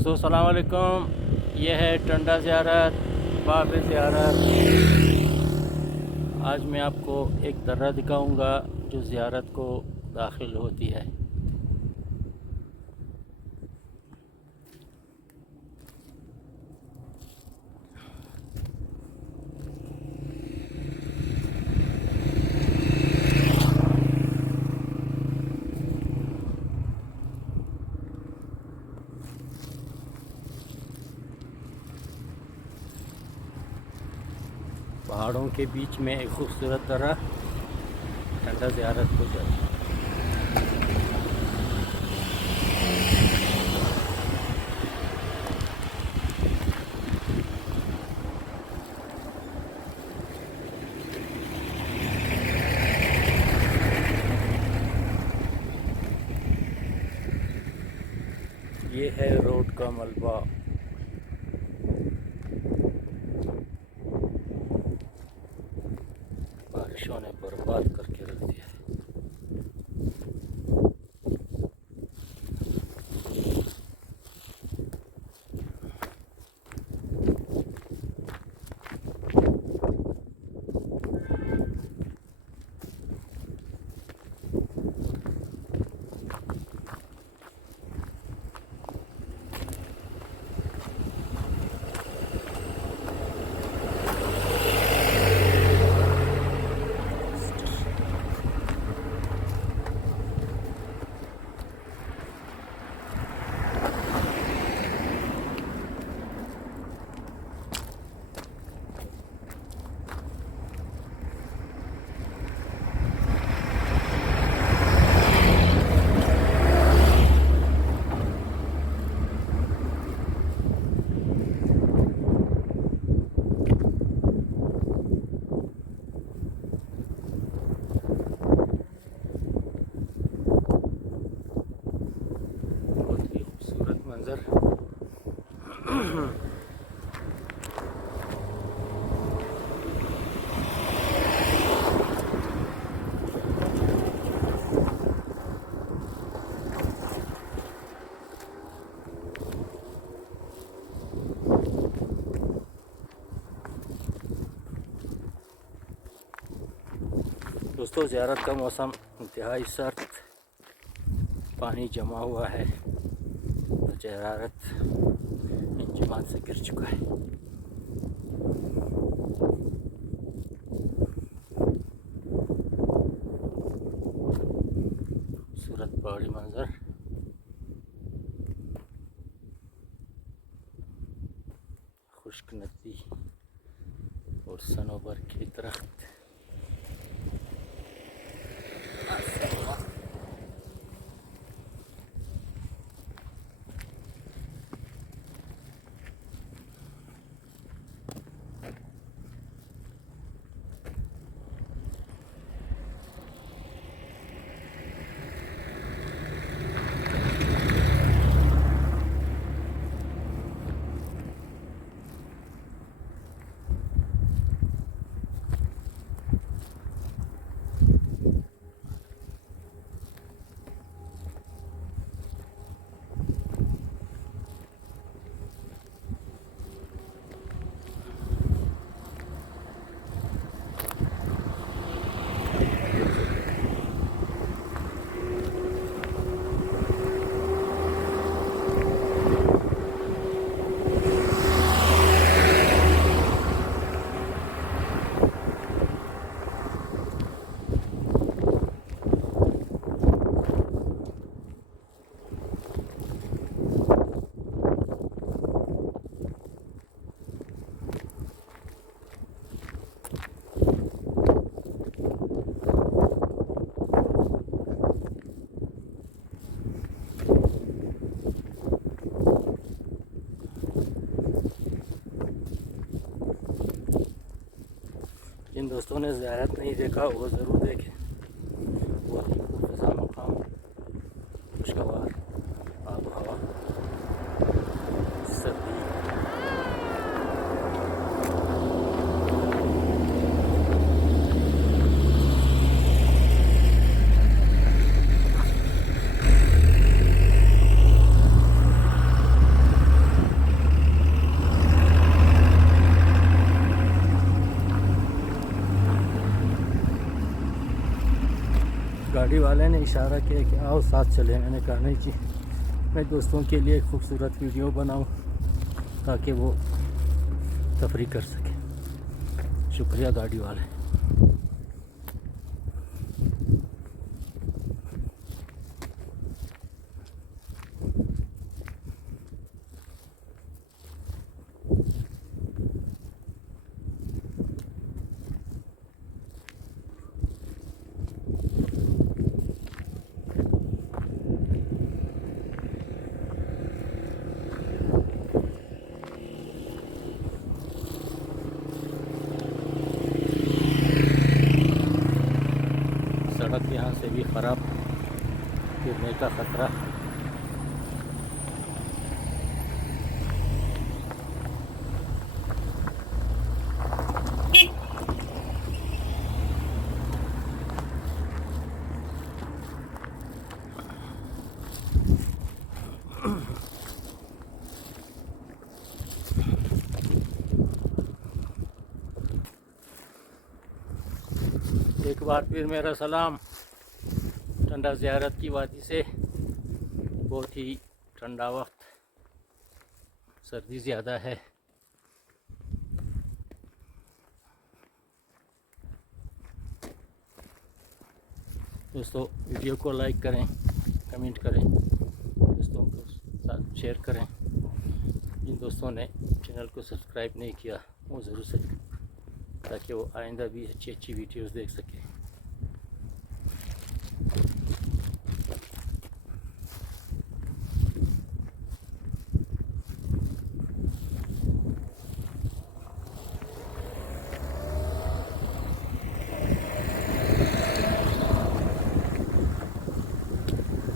दोस्तों अस्सलाम वालेकुम। ये है टंडा ज़ियारत, बाब ज़ियारत। आज मैं आपको एक दर्रा दिखाऊंगा जो ज़ियारत को दाखिल होती है। पहाड़ों के बीच में एक खूबसूरत दर्रा टंडा ज़ियारत को जाती है। ये है रोड का मलबा। बारिशों ने बर्बाद करके रख दिया है। बहुत ही खूबसूरत मंजर। दोस्तों ज़ियारत का मौसम इंतहाई सर्द, पानी जमा हुआ है और ज़ियारत इंजमान से गिर चुका है। खूबसूरत पहाड़ी मंजर, खुश्क नदी और सनोबर के दरख्त। जिन दोस्तों ने ज़ियारत नहीं देखा वो ज़रूर देखें। बहुत ही खूबसूरत मकाम, खुशगवार आब हवा, सर्दी। वाले ने इशारा किया कि आओ साथ चले। मैंने कहा नहीं जी, मैं दोस्तों के लिए एक खूबसूरत वीडियो बनाऊं ताकि वो तफरी कर सके। शुक्रिया गाड़ी वाले। सड़क यहाँ से भी ख़राब, गिरने का ख़तरा। एक बार फिर मेरा सलाम टंडा ज़ियारत की वादी से। बहुत ही ठंडा वक्त, सर्दी ज़्यादा है। दोस्तों वीडियो को लाइक करें, कमेंट करें, दोस्तों को साथ शेयर करें। जिन दोस्तों ने चैनल को सब्सक्राइब नहीं किया वो ज़रूर से, ताकि वो आइंदा भी अच्छी अच्छी वीडियोस देख सकें।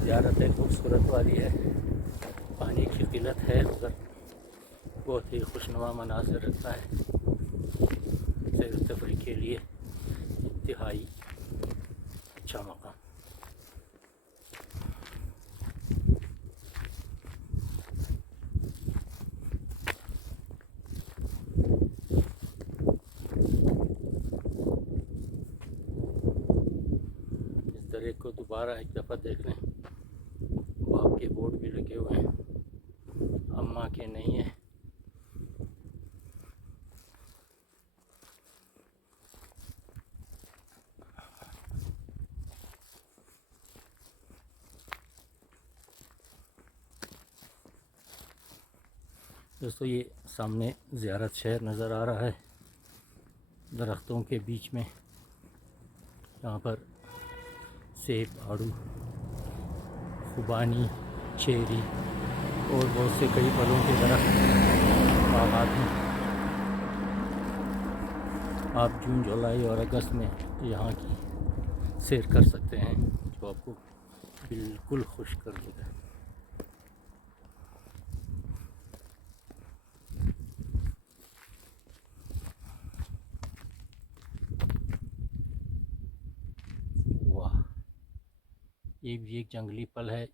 ज़ियारत एक खूबसूरत वाली है, पानी की किल्लत है उधर, बहुत ही खुशनुमा मनाज़िर रखता है। सैर तफरी के लिए इंतहाई अच्छा मकाम। इस दरिया को दोबारा एक दफ़ा देख लें। बाप के बोर्ड भी लगे हुए हैं, अम्मा के नहीं है। दोस्तों ये सामने ज़ियारत शहर नज़र आ रहा है, दरख्तों के बीच में। यहाँ पर सेब, आड़ू, खुबानी, चेरी और बहुत से कई फलों के दरख्त बागात हैं। आप जून, जुलाई और अगस्त में यहाँ की सैर कर सकते हैं, जो आपको बिल्कुल खुश कर देगा। वाह, ये भी एक जंगली फल है,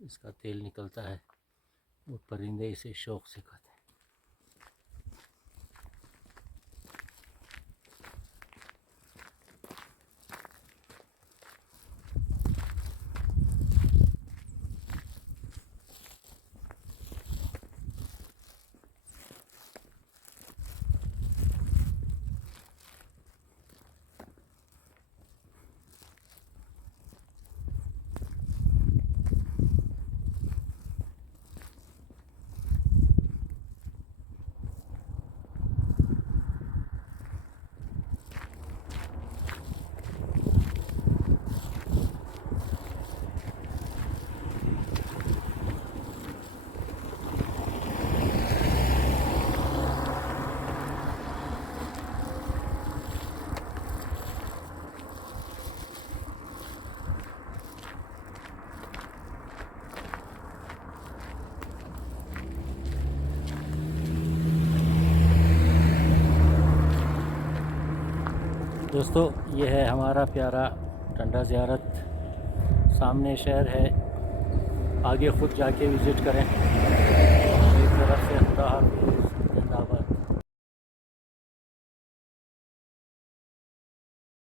इसका तेल निकलता है और परिंदे इसे शौक़ से खाते हैं। दोस्तों ये है हमारा प्यारा टंडा ज़ियारत। सामने शहर है, आगे ख़ुद जाके विज़िट करें। एक तरफ से